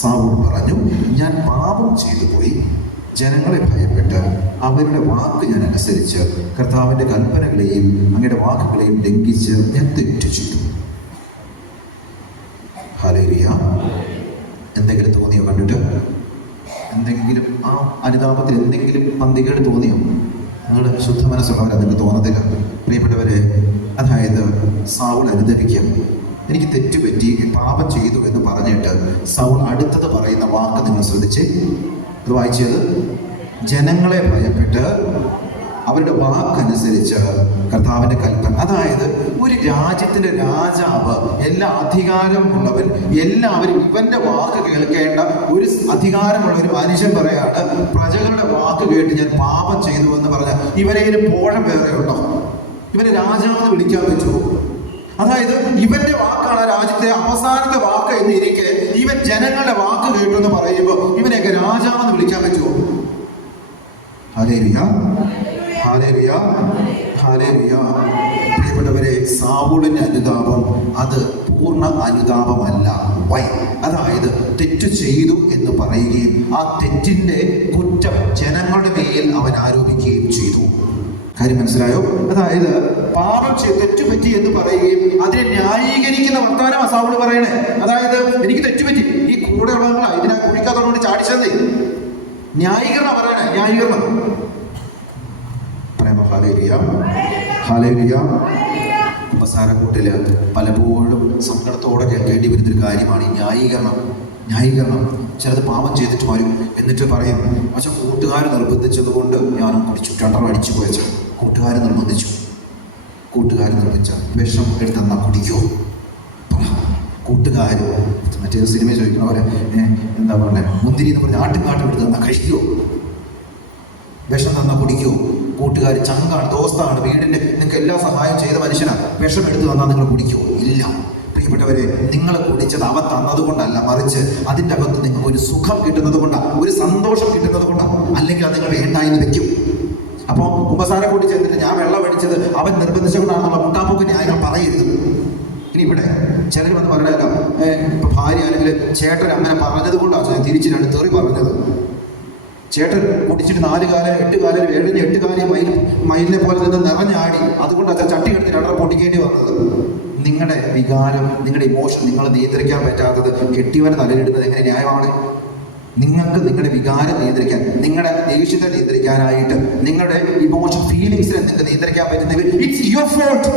സാവൂൾ പറഞ്ഞു ഞാൻ പാപം ചെയ്തു പോയി ജനങ്ങളെ ഭയപ്പെട്ട് അവരുടെ വാക്ക് ഞാൻ അനുസരിച്ച് കർത്താവിന്റെ കൽപ്പനകളെയും അങ്ങയുടെ വാക്കുകളെയും ലംഘിച്ച് ഞാൻ തെറ്റു ചെയ്തു. ഹലേരിയ എന്തെങ്കിലും തോന്നിയോ കണ്ടിട്ട്? എന്തെങ്കിലും ആ അനുതാപത്തിൽ എന്തെങ്കിലും പന്തികേട് തോന്നിയോ? നിങ്ങൾ ശുദ്ധ മനസ്സുള്ളവരെ നിങ്ങൾക്ക് തോന്നത്തില്ല? പ്രിയപ്പെട്ടവരെ അതായത് സാവുൾ അനുദരിക്കും. എനിക്ക് തെറ്റുപറ്റി പാപം ചെയ്തു എന്ന് പറഞ്ഞിട്ട് സൗൾ അടുത്തത് പറയുന്ന വാക്ക് നിങ്ങൾ ശ്രദ്ധിച്ചേ. അത് വായിച്ചത്? ജനങ്ങളെ ഭയപ്പെട്ട് അവരുടെ വാക്കനുസരിച്ച് കർത്താവിന്റെ കൽപ്പന. അതായത് ഒരു രാജ്യത്തിന്റെ രാജാവ് എല്ലാ അധികാരം ഉള്ളവൻ എല്ലാവരും ഇവന്റെ വാക്ക് കേൾക്കേണ്ട ഒരു അധികാരമുള്ള ഒരു മനുഷ്യൻ പറയാണ് പ്രജകളുടെ വാക്ക് കേട്ട് ഞാൻ പാപം ചെയ്തു എന്ന് പറഞ്ഞ ഇവരെങ്കിലും പോഴം വേറെ ഉണ്ടോ? ഇവരെ രാജാവെന്ന് വിളിക്കാൻ പറ്റുമോ? അതായത് ഇവന്റെ വാക്കാണ് രാജ്യത്തെ അവസാനത്തെ വാക്ക് എന്നിരിക്കെ ഇവൻ ജനങ്ങളുടെ വാക്ക് കേട്ടു എന്ന് പറയുമ്പോൾ ഇവനെയൊക്കെ രാജാവെന്ന് വിളിക്കാൻ പറ്റുമോ? ഹലേലിയ അനുതാപം അത് പൂർണ അനുതാപമല്ല. വൈ അതായത് തെറ്റ് ചെയ്തു എന്ന് പറയുകയും ആ തെറ്റിന്റെ കുറ്റം ജനങ്ങളുടെ മേൽ അവൻ ആരോപിക്കുകയും ചെയ്തു. കാര്യം മനസ്സിലായോ? അതായത് പാപം ചെയ്ത് തെറ്റുപറ്റി എന്ന് പറയുകയും അതിനെ ന്യായീകരിക്കുന്ന വർത്തമാനം സാവുൾ പറയണേ. അതായത് എനിക്ക് തെറ്റുപറ്റി. ഈ കൂടെ ഉള്ളവങ്ങളാ ഇതിനെ കുഴിക്കാത്തോണ്ട് ചാടിച്ചതേ. ന്യായീകരണം പറയണേ ന്യായീകരണം. പറയാമോ ഉപസാരക്കൂട്ടിൽ പലപ്പോഴും സങ്കടത്തോടെ കേൾക്കേണ്ടി വരുന്നൊരു കാര്യമാണ് ന്യായീകരണം. ന്യായീകരണം. ചിലത് പാപം ചെയ്തിട്ട് വരും എന്നിട്ട് പറയും. പക്ഷെ കൂട്ടുകാർ നിർബന്ധിച്ചത് കൊണ്ട് ഞാനും കുടിച്ചു ടണ്ടർ അടിച്ചു പോയച്ചു കൂട്ടുകാർ നിർബന്ധിച്ചു. കൂട്ടുകാർ നിർമ്മിച്ച വിഷം എടുത്തമ്മ കുടിക്കോ? കൂട്ടുകാരോ? മറ്റേ സിനിമ ചോദിക്കുന്ന പോലെ എന്താ പറയുക മുന്തിരി എന്ന് പറഞ്ഞ ആട്ടും കാട്ടും എടുത്ത് തന്നാൽ കഴിക്കോ? വിഷം തന്നാൽ കുടിക്കോ? കൂട്ടുകാർ ചങ്കാണ് ദോസ്താണ് വീടിന്റെ നിങ്ങൾക്ക് എല്ലാ സഹായം ചെയ്ത മനുഷ്യനാണ് വിഷം എടുത്തു തന്നാൽ നിങ്ങൾ കുടിക്കോ? ഇല്ല. പ്രിയപ്പെട്ടവരെ നിങ്ങൾ കുടിച്ചത് അവ തന്നത് കൊണ്ടല്ല മറിച്ച് അതിന്റെ അകത്ത് നിങ്ങൾക്ക് ഒരു സുഖം കിട്ടുന്നത് കൊണ്ടാണ് ഒരു സന്തോഷം കിട്ടുന്നത് കൊണ്ടാണ് അല്ലെങ്കിൽ അത് നിങ്ങൾ വേണ്ട എന്ന് വെക്കും. അപ്പോൾ കുമ്പസാര കൂടി ചെന്നിട്ട് ഞാൻ വെള്ളം അടിച്ചത് അവൻ നിർബന്ധിച്ചുകൊണ്ടാണെന്നുള്ള മുട്ടാപ്പൊക്കെ ന്യായങ്ങൾ പറയരുത്. ഇനി ഇവിടെ ചിലർ വന്ന് പറഞ്ഞാലോ ഇപ്പൊ ഭാര്യ അല്ലെങ്കിൽ ചേട്ടൻ അങ്ങനെ പറഞ്ഞത് കൊണ്ടാണ് തിരിച്ച് രണ്ട് തെറി പറഞ്ഞത്. ചേട്ടൻ കുടിച്ചിട്ട് നാല് കാലം എട്ട് കാലം ഏഴിന് എട്ട് കാലം മയിൽ മയിലിനെ പോലെ നിന്ന് നിറഞ്ഞാടി അതുകൊണ്ടാണ് അച്ഛൻ ചട്ടി എടുത്ത് രണ്ടര പൊട്ടിക്കേണ്ടി വന്നത്. നിങ്ങളുടെ വികാരം നിങ്ങളുടെ ഇമോഷൻ നിങ്ങൾ നിയന്ത്രിക്കാൻ പറ്റാത്തത് കെട്ടിയവനെ തലയിടുന്നത് എങ്ങനെ ന്യായമാണ്? നിങ്ങൾക്ക് നിങ്ങളുടെ വികാരം നിയന്ത്രിക്കാൻ നിങ്ങളുടെ ദേഷ്യത്തെ നിയന്ത്രിക്കാനായിട്ട് നിങ്ങളുടെ ഇമോഷൻ ഫീലിങ്സിനെ നിങ്ങൾക്ക് നിയന്ത്രിക്കാൻ പറ്റുന്നെങ്കിൽ ഇറ്റ്സ് യുവർ ഫോൾട്ട്